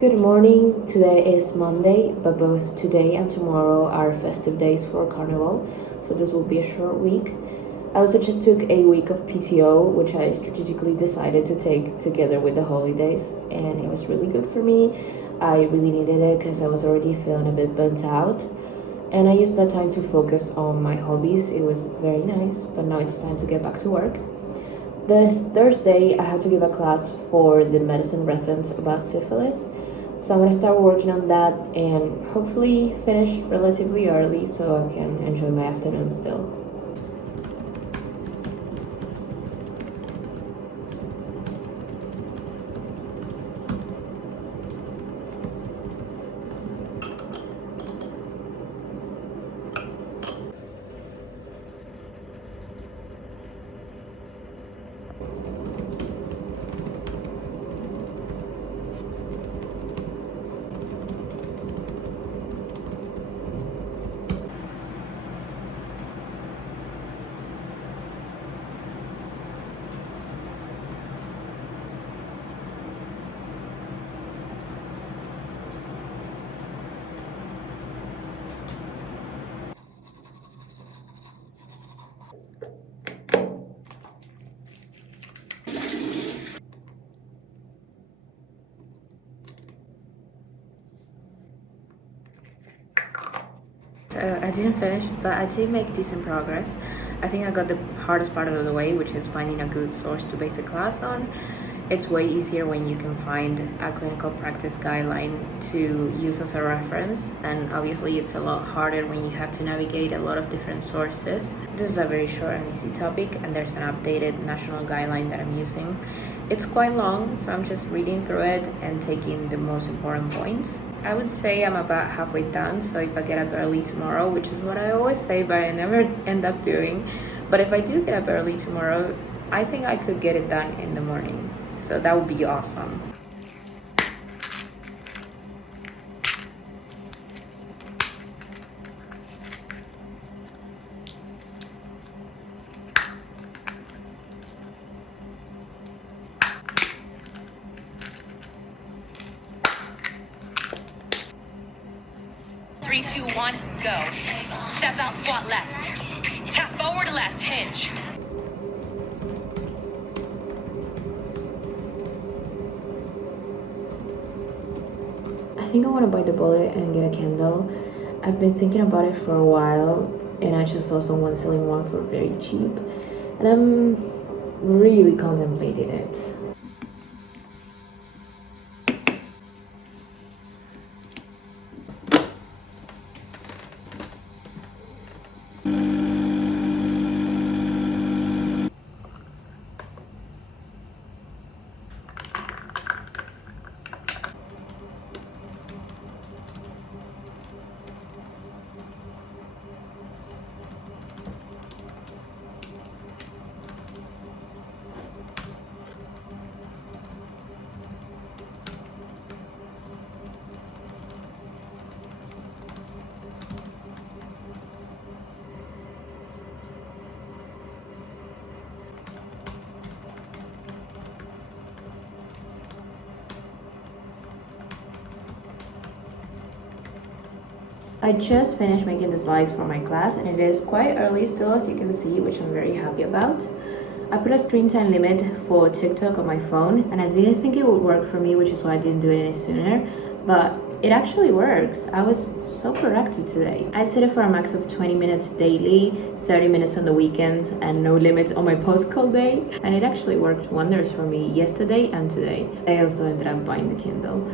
Good morning. Today is Monday, but both today and tomorrow are festive days for Carnival, so this will be a short week. I also just took a week of PTO, which I strategically decided to take together with the holidays, and it was really good for me. I really needed it because I was already feeling a bit burnt out, and I used that time to focus on my hobbies. It was very nice, but now it's time to get back to work. This Thursday, I have to give a class for the medicine residents about syphilis. So I'm gonna start working on that and hopefully finish relatively early so I can enjoy my afternoon still. I didn't finish, but I did make decent progress. I think I got the hardest part out of the way, which is finding a good source to base a class on. It's way easier when you can find a clinical practice guideline to use as a reference, and obviously it's a lot harder when you have to navigate a lot of different sources. This is a very short and easy topic, and there's an updated national guideline that I'm using. It's quite long, so I'm just reading through it and taking the most important points. I would say I'm about halfway done, so if I get up early tomorrow, which is what I always say but I never end up doing, but if I do get up early tomorrow, I think I could get it done in the morning. So that would be awesome. Three, two, one, go. Step out, squat left. Tap forward left, hinge. I think I want to bite the bullet and get a candle. I've been thinking about it for a while, and I just saw someone selling one for very cheap, and I'm really contemplating it. I just finished making the slides for my class, and it is quite early still, as you can see, which I'm very happy about. I put a screen time limit for TikTok on my phone, and I didn't think it would work for me, which is why I didn't do it any sooner, but it actually works. I was so productive today. I set it for a max of 20 minutes daily, 30 minutes on the weekend, and no limit on my post-call day, and it actually worked wonders for me yesterday and today. I also ended up buying the Kindle.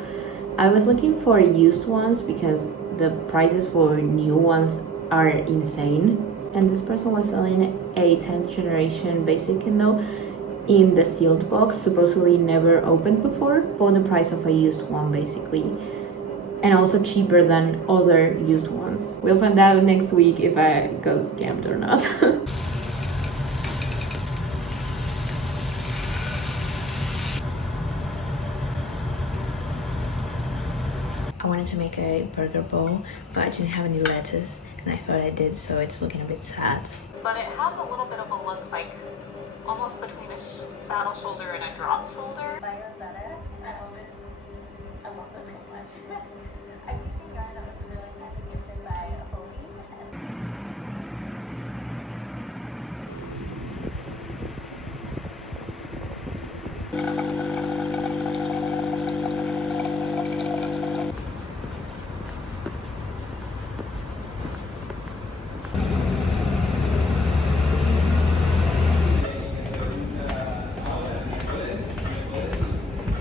I was looking for used ones because the prices for new ones are insane, and this person was selling a 10th generation basic Kindle in the sealed box, supposedly never opened before, for the price of a used one basically, and also cheaper than other used ones. We'll find out next week if I got scammed or not. I wanted to make a burger bowl, but I didn't have any lettuce, and I thought I did, so it's looking a bit sad. But it has a little bit of a look like almost between a saddle shoulder and a drop shoulder. I love this one. much. I'm using yarn that was really kindly gifted by Hobie.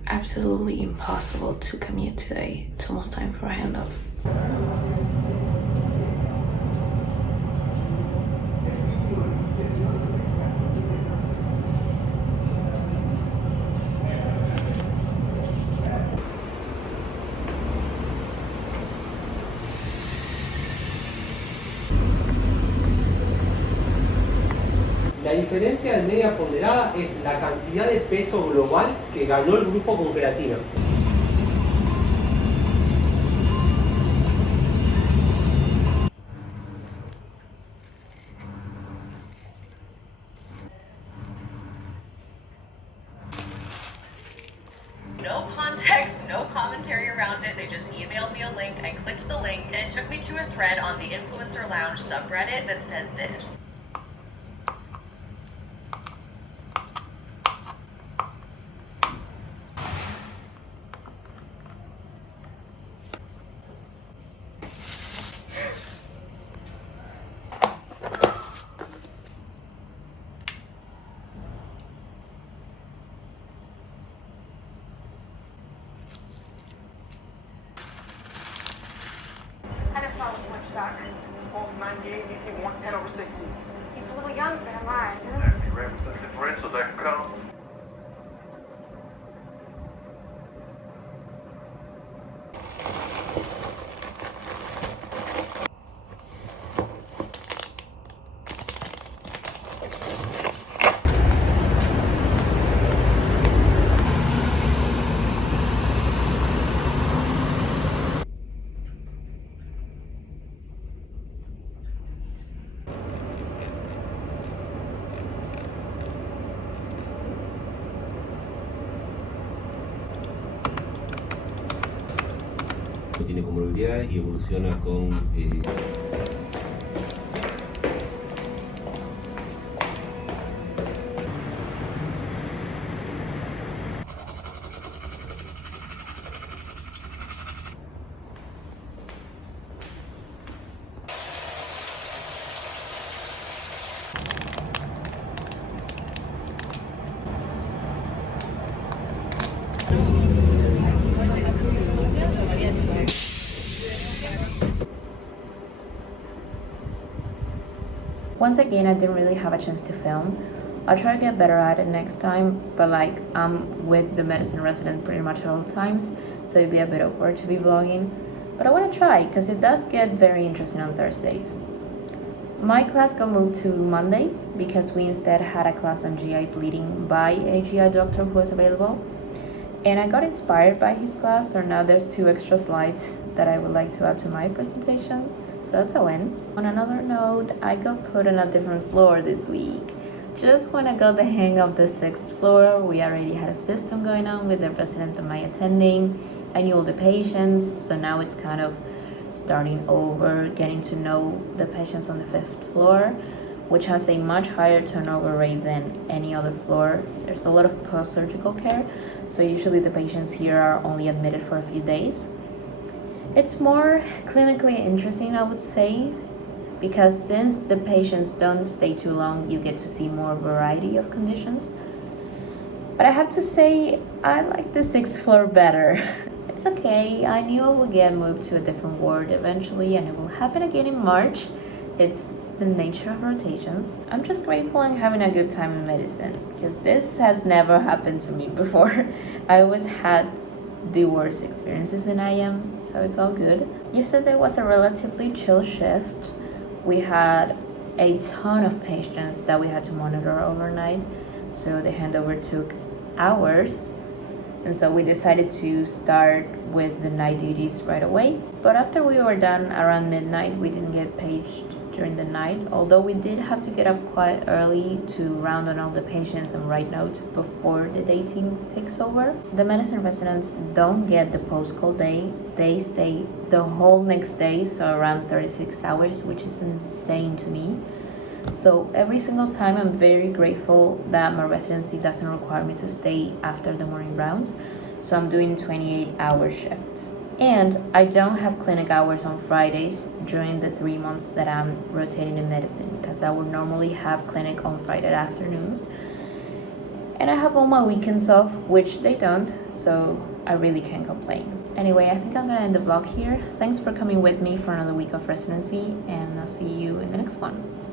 Absolutely impossible to commute today. It's almost time for a handoff. La diferencia de media ponderada es la cantidad de peso global que ganó el grupo con creatina. No context, no commentary around it. They just emailed me a link. I clicked the link and it took me to a thread on the Influencer Lounge subreddit that said this. I just saw with much shock. False 98, anything 110 over 60. He's a little young, so am I. Yeah, be ready for such differential that can come. Tiene comorbilidades y evoluciona con Once again, I didn't really have a chance to film. I'll try to get better at it next time, but like I'm with the medicine resident pretty much at all times, so it'd be a bit awkward to be vlogging. But I want to try because it does get very interesting on Thursdays. My class got moved to Monday because we instead had a class on GI bleeding by a GI doctor who was available. And I got inspired by his class, so now there's 2 extra slides that I would like to add to my presentation. So that's a win. On another note, I got put on a different floor this week. Just when I got the hang of the 6th floor, we already had a system going on with the resident and my attending. I knew all the patients, so now it's kind of starting over, getting to know the patients on the 5th floor, which has a much higher turnover rate than any other floor. There's a lot of post-surgical care, so usually the patients here are only admitted for a few days. It's more clinically interesting, I would say, because since the patients don't stay too long, you get to see more variety of conditions. But I have to say, I like the 6th floor better. It's okay, I knew I would get moved to a different ward eventually, and it will happen again in March. It's the nature of rotations. I'm just grateful and having a good time in medicine, because this has never happened to me before. I always had the worst experiences in IM, so it's all good. Yesterday was a relatively chill shift. We had a ton of patients that we had to monitor overnight, so the handover took hours, and so we decided to start with the night duties right away. But after we were done around midnight, we didn't get paged during the night, although we did have to get up quite early to round on all the patients and write notes before the day team takes over. The medicine residents don't get the post-call day. They stay the whole next day, so around 36 hours, which is insane to me. So every single time I'm very grateful that my residency doesn't require me to stay after the morning rounds. So I'm doing 28-hour shifts. And I don't have clinic hours on Fridays during the 3 months that I'm rotating in medicine, because I would normally have clinic on Friday afternoons. And I have all my weekends off, which they don't, so I really can't complain. Anyway, I think I'm gonna end the vlog here. Thanks for coming with me for another week of residency, and I'll see you in the next one.